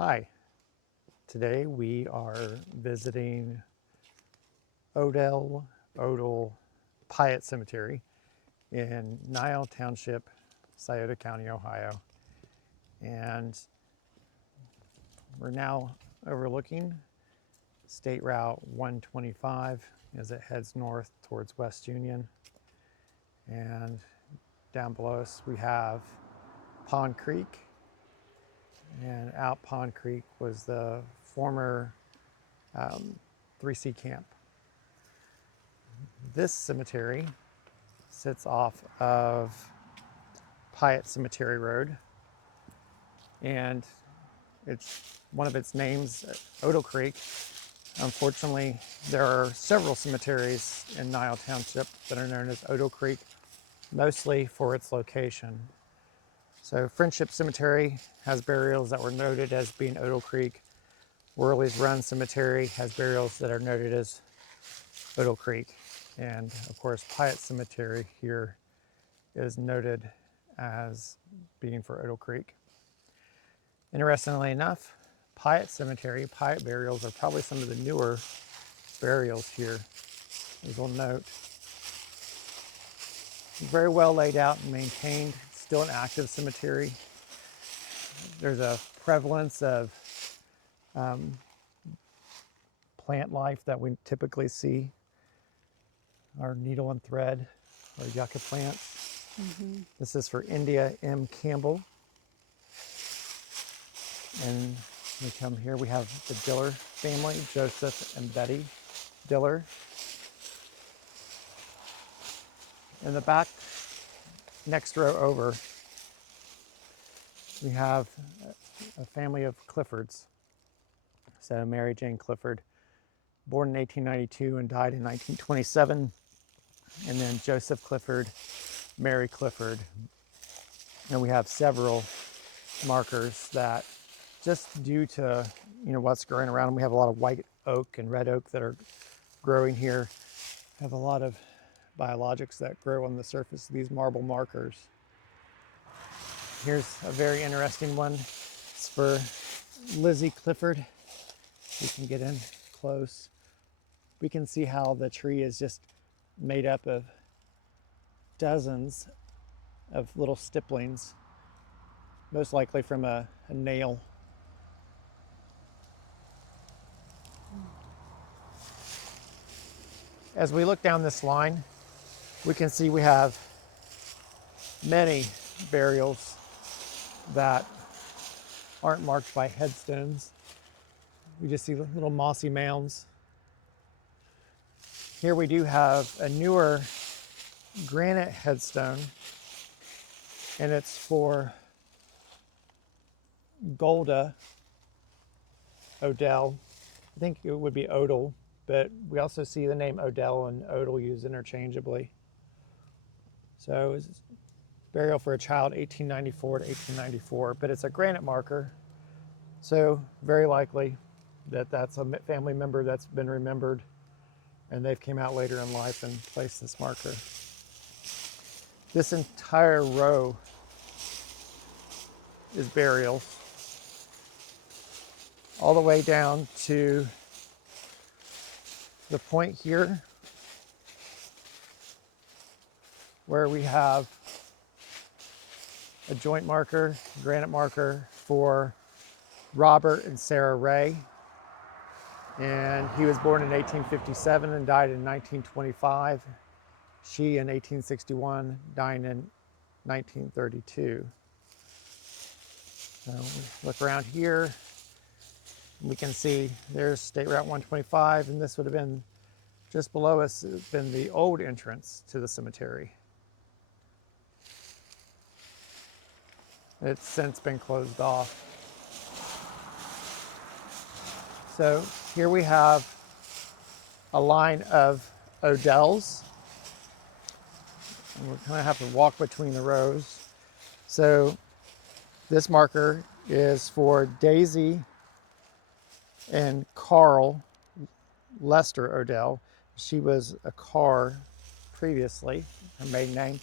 Hi, today we are visiting Odle Piatt Cemetery in Nile Township, Scioto County, Ohio. And we're now overlooking State Route 125 as it heads north towards West Union. And down below us we have Pond Creek. And out Pond Creek was the former 3C camp. This cemetery sits off of Piatt Cemetery Road, and it's one of its names, Odle Creek. Unfortunately, there are several cemeteries in Nile Township that are known as Odle Creek, mostly for its location. So Friendship Cemetery has burials that were noted as being Odle Creek. Worley's Run Cemetery has burials that are noted as Odle Creek. And of course, Piatt Cemetery here is noted as being for Odle Creek. Interestingly enough, Piatt Cemetery, Piatt burials are probably some of the newer burials here. As we'll note, very well laid out and maintained. Still an active cemetery. There's a prevalence of plant life that we typically see. Our needle and thread, or yucca plants. This is for India M. Campbell. And we come here, we have the Diller family, Joseph and Betty Diller. In the back, next row over, we have a family of Cliffords. So Mary Jane Clifford, born in 1892 and died in 1927. And then Joseph Clifford, Mary Clifford. And we have several markers that, just due to what's growing around them, we have a lot of white oak and red oak that are growing here. We have a lot of biologics that grow on the surface of these marble markers. Here's a very interesting one. It's for Lizzie Clifford. We can get in close. We can see how the tree is just made up of dozens of little stipplings, most likely from a nail. As we look down this line, we can see we have many burials that aren't marked by headstones. We just see little mossy mounds. Here we do have a newer granite headstone, and it's for Golda Odell. I think it would be Odel, but we also see the name Odell and Odel used interchangeably. So it's burial for a child, 1894 to 1894, but it's a granite marker. So very likely that that's a family member that's been remembered, and they've came out later in life and placed this marker. This entire row is burials, all the way down to the point here where we have a joint marker, granite marker for Robert and Sarah Ray. And he was born in 1857 and died in 1925. She in 1861, dying in 1932. So we look around here, we can see there's State Route 125, and this would have been just below us, been the old entrance to the cemetery. It's since been closed off. So here we have a line of Odells. And we're going to have to walk between the rows. So this marker is for Daisy and Carl Lester Odell. She was a Carr previously, her maiden name.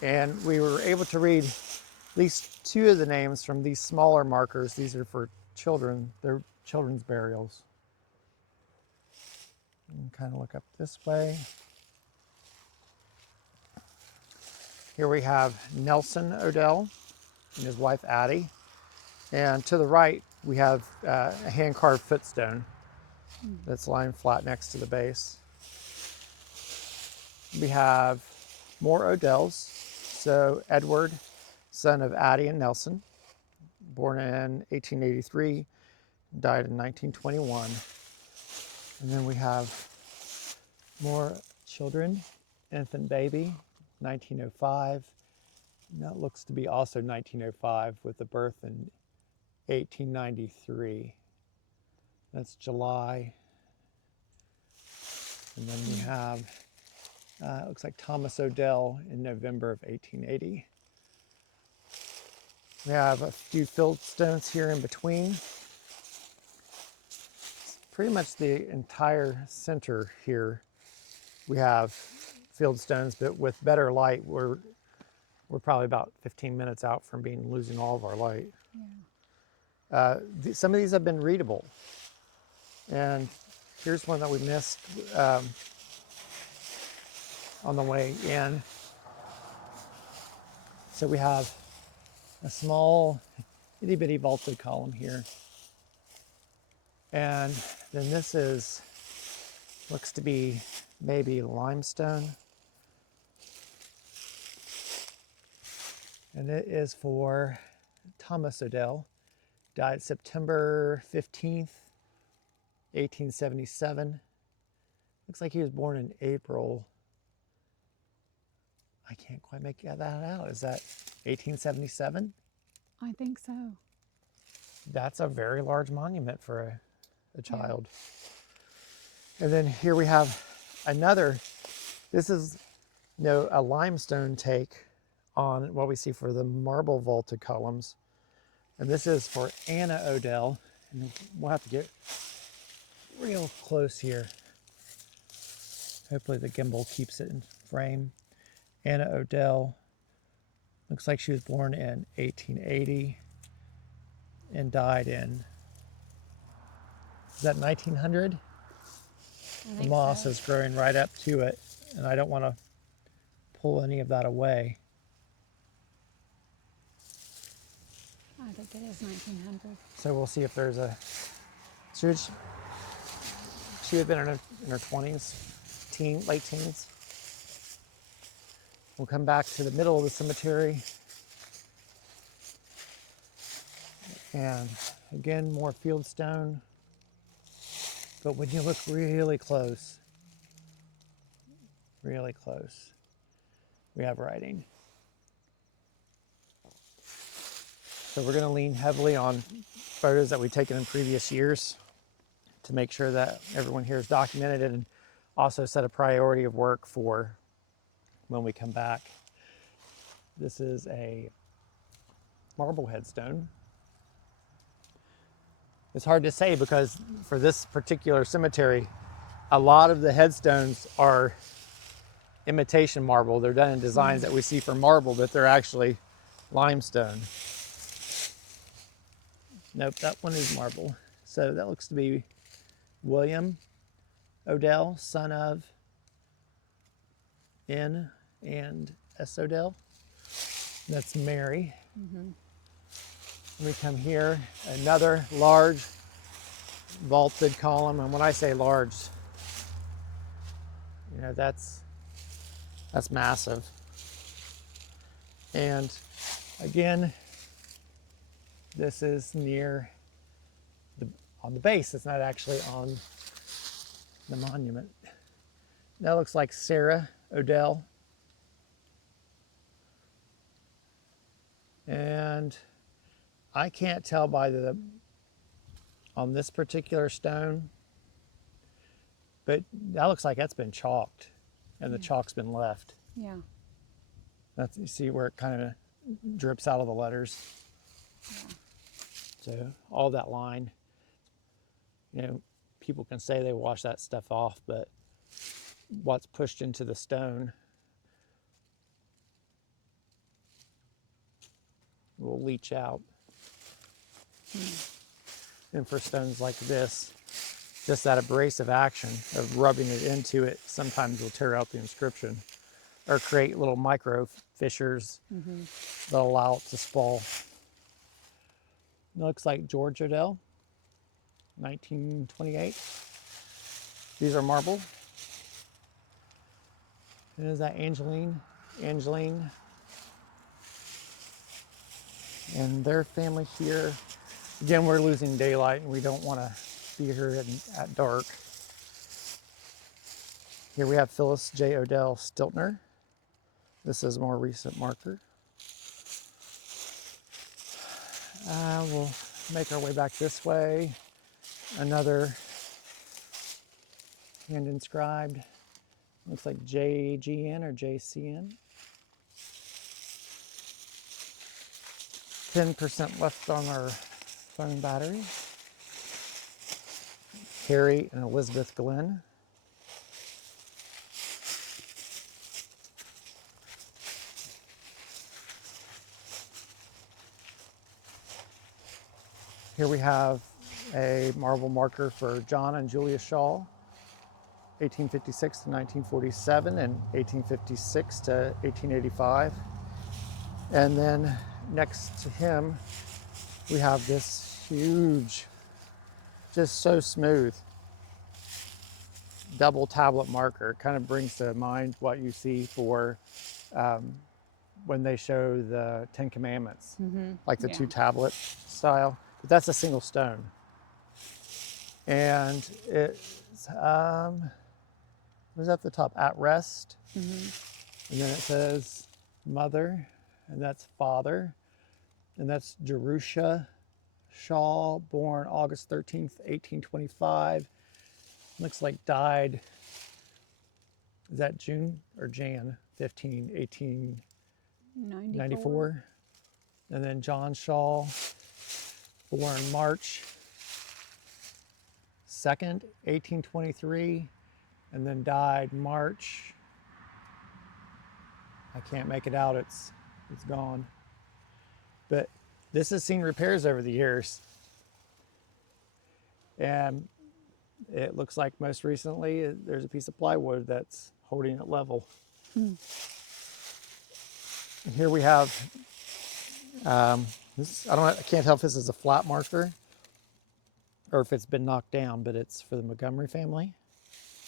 And we were able to read at least two of the names from these smaller markers. These are for children. They're children's burials. And kind of look up this way. Here we have Nelson Odell and his wife Addie. And to the right, we have a hand-carved footstone that's lying flat next to the base. We have more Odells. So Edward, son of Addie and Nelson, born in 1883, died in 1921. And then we have more children, infant baby, 1905. And that looks to be also 1905 with a birth in 1893. That's July. And then we have, it looks like Thomas Odell in November of 1880. We have a few field stones here in between. Pretty much the entire center here, we have field stones, but with better light, we're probably about 15 minutes out from losing all of our light. Yeah. Some of these have been readable. And here's one that we missed on the way in. So we have a small itty bitty vaulted column here. And then this looks to be maybe limestone. And it is for Thomas Odell, died September 15th, 1877. Looks like he was born in April. I can't quite make that out. Is that 1877? I think so. That's a very large monument for a child. Yeah. And then here we have another, this is a limestone take on what we see for the marble vaulted columns. And this is for Anna Odell. And we'll have to get real close here. Hopefully the gimbal keeps it in frame. Anna Odell, looks like she was born in 1880 and died in, is that 1900? The moss is growing right up to it, and I don't want to pull any of that away. I think it is 1900. So we'll see if there's a, she had been in her 20s, late teens. We'll come back to the middle of the cemetery. And again, more field stone. But when you look really close, we have writing. So we're going to lean heavily on photos that we've taken in previous years to make sure that everyone here is documented, and also set a priority of work for when we come back. This is a marble headstone. It's hard to say because for this particular cemetery, a lot of the headstones are imitation marble. They're done in designs that we see for marble, but they're actually limestone. Nope, that one is marble. So that looks to be William Odell, son of N and S. Odell. That's Mary. Mm-hmm. We come here, another large vaulted column. And when I say large, that's massive. And again, this is near on the base. It's not actually on the monument. That looks like Sarah Odell. And I can't tell by on this particular stone, but that looks like that's been chalked, and the chalk's been left. Yeah. You see where it kind of drips out of the letters. Yeah. So all that line, people can say they wash that stuff off, but what's pushed into the stone will leach out. And for stones like this, just that abrasive action of rubbing it into it sometimes will tear out the inscription or create little micro fissures that allow it to fall. It looks like George Odell, 1928. These are marble. And is that Angeline? Angeline. And their family here. Again, we're losing daylight and we don't want to be here at dark. Here we have Phyllis J. Odell Stiltner. This is a more recent marker. We'll make our way back this way. Another hand inscribed. Looks like JGN or JCN. 10% left on our phone battery. Harry and Elizabeth Glenn. Here we have a marble marker for John and Julia Shaw, 1856 to 1947 and 1856 to 1885. And then next to him, we have this huge, just so smooth, double tablet marker. It kind of brings to mind what you see for when they show the Ten Commandments, like the two tablet style. But that's a single stone. And it's, what's at the top? At rest. And then it says mother, and that's father. And that's Jerusha Shaw, born August 13th, 1825. Looks like died, is that June or Jan 15, 1894? And then John Shaw, born March 2nd, 1823, and then died March, I can't make it out, it's gone. But this has seen repairs over the years. And it looks like most recently there's a piece of plywood that's holding it level. Here we have this, I can't tell if this is a flat marker or if it's been knocked down, but it's for the Montgomery family.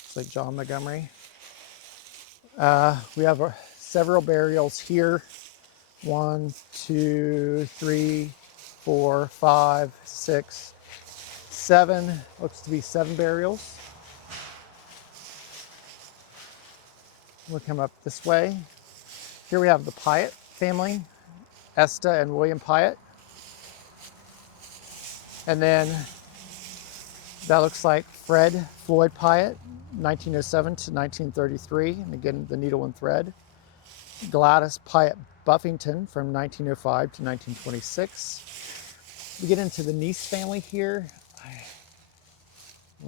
It's like John Montgomery. We have several burials here. 1, 2, 3, 4, 5, 6, 7. Looks to be 7 burials. We'll come up this way. Here we have the Piatt family, Esther and William Piatt. And then that looks like Fred Floyd Piatt, 1907 to 1933. And again, the needle and thread. Gladys Piatt Buffington from 1905 to 1926. We get into the Niece family here. I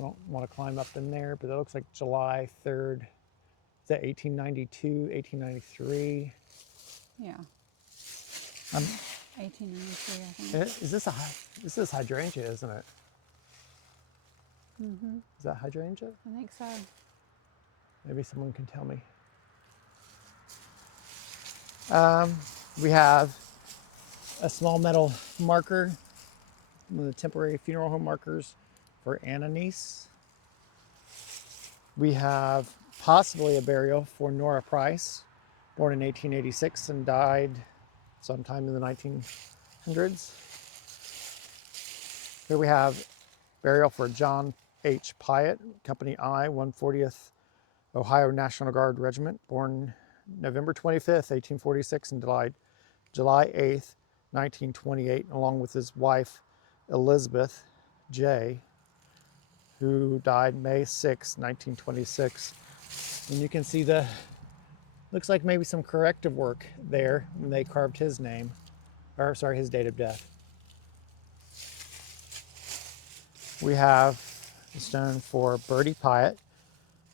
don't want to climb up in there, but it looks like July 3rd. Is that 1892, 1893? Yeah. 1893, I think. This is hydrangea, isn't it? Is that hydrangea? I think so. Maybe someone can tell me. We have a small metal marker, one of the temporary funeral home markers for Anna Niece. We have possibly a burial for Nora Price, born in 1886 and died sometime in the 1900s. Here we have burial for John H. Piatt, Company I, 140th Ohio National Guard Regiment, born November 25th, 1846 and died July 8th, 1928, along with his wife Elizabeth J., who died May 6, 1926. And you can see looks like maybe some corrective work there when they carved his name, or sorry, his date of death. We have a stone for Bertie Piatt,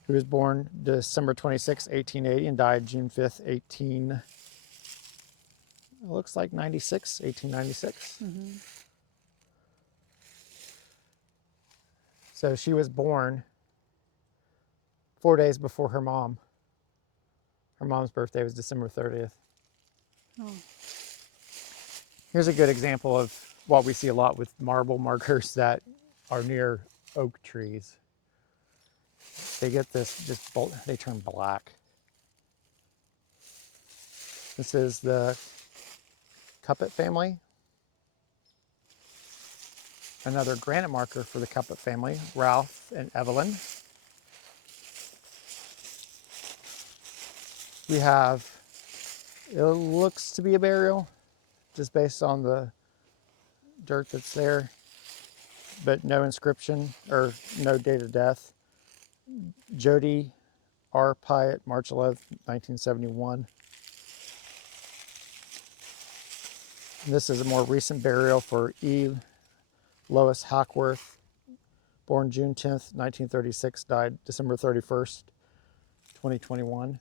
who was born December 26, 1880 and died June 5th, 1896. So she was born 4 days before her mom. Her mom's birthday was December 30th. Oh. Here's a good example of what we see a lot with marble markers that are near oak trees. They get this, they turn black. This is the Cuppet family. Another granite marker for the Cuppet family, Ralph and Evelyn. We have, it looks to be a burial, just based on the dirt that's there, but no inscription or no date of death. Jody R. Piatt, March 11th, 1971. And this is a more recent burial for E. Lois Hackworth, born June 10th, 1936, died December 31st, 2021.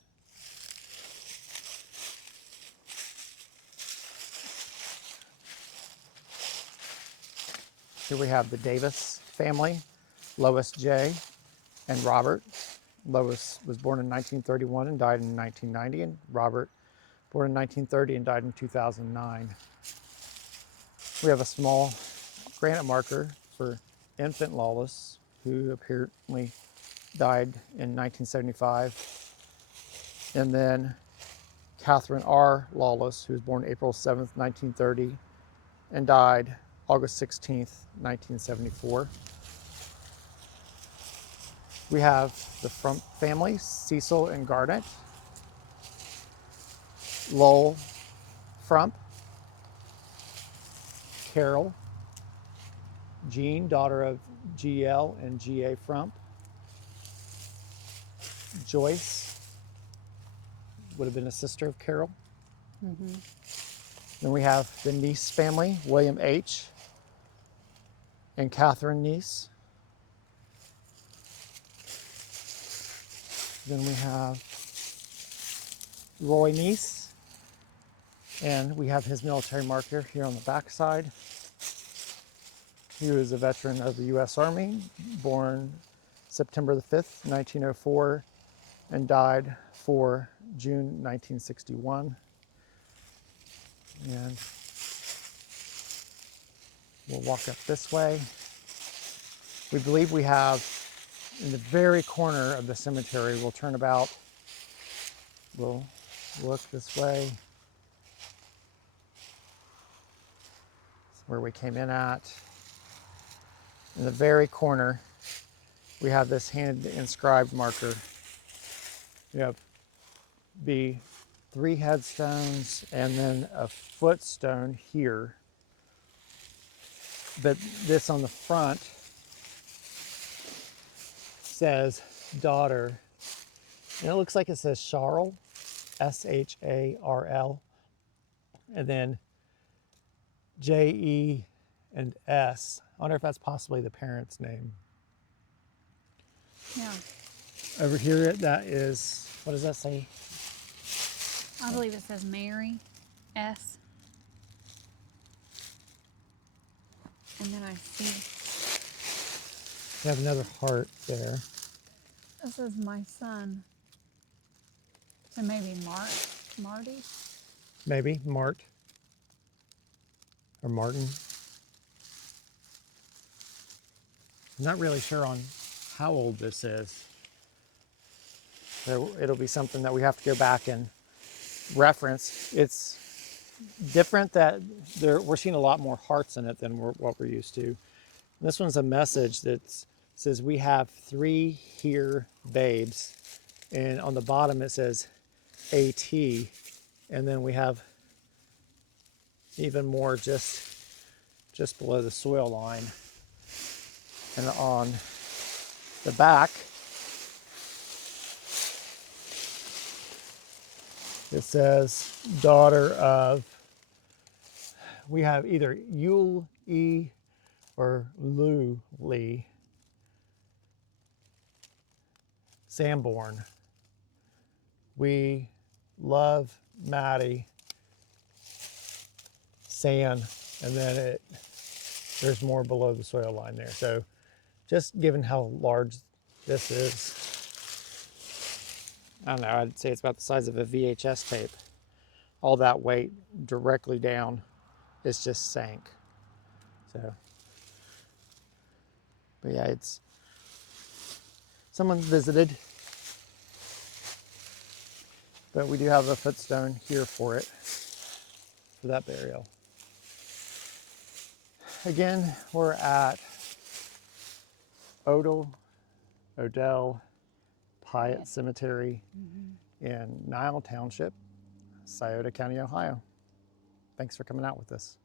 Here we have the Davis family, Lois J. and Robert. Lois was born in 1931 and died in 1990, and Robert, born in 1930 and died in 2009. We have a small granite marker for infant Lawless, who apparently died in 1975. And then Catherine R. Lawless, who was born April 7th, 1930, and died August 16th, 1974. We have the Frump family, Cecil and Garnet. Lowell Frump. Carol. Jean, daughter of G.L. and G.A. Frump. Joyce would have been a sister of Carol. Mm-hmm. Then we have the Neese family, William H. and Catherine Neese. Then we have Roy Neese, and we have his military marker here on the back side. He was a veteran of the U.S. Army, born September the 5th, 1904, and died for June 1961. And we'll walk up this way. We believe we have, in the very corner of the cemetery, we'll turn about, we'll look this way. That's where we came in at. In the very corner, we have this hand inscribed marker. We have the 3 headstones and then a footstone here. But this on the front says daughter, and it looks like it says Charl, S-H-A-R-L, and then J-E and S. I wonder if that's possibly the parent's name. Yeah. Over here, that is, what does that say? I believe it says Mary S. And then I see We have another heart there. it says my son. So maybe Marty? Maybe Mart or Martin. I'm not really sure on how old this is. So it'll be something that we have to go back and reference. It's different that we're seeing a lot more hearts in it than what we're used to. This one's a message that says, we have 3 here babes. And on the bottom it says AT. And then we have even more just below the soil line. And on the back, it says daughter of, we have either Yule E or Lou Lee Sanborn. We love Maddie San, and then there's more below the soil line there. So just given how large this is, I don't know, I'd say it's about the size of a VHS tape. All that weight directly down is just sank. So, but yeah, it's, someone visited, but we do have a footstone here for it, for that burial. Again, we're at Odle, Odell, Piatt Cemetery in Nile Township, Scioto County, Ohio. Thanks for coming out with us.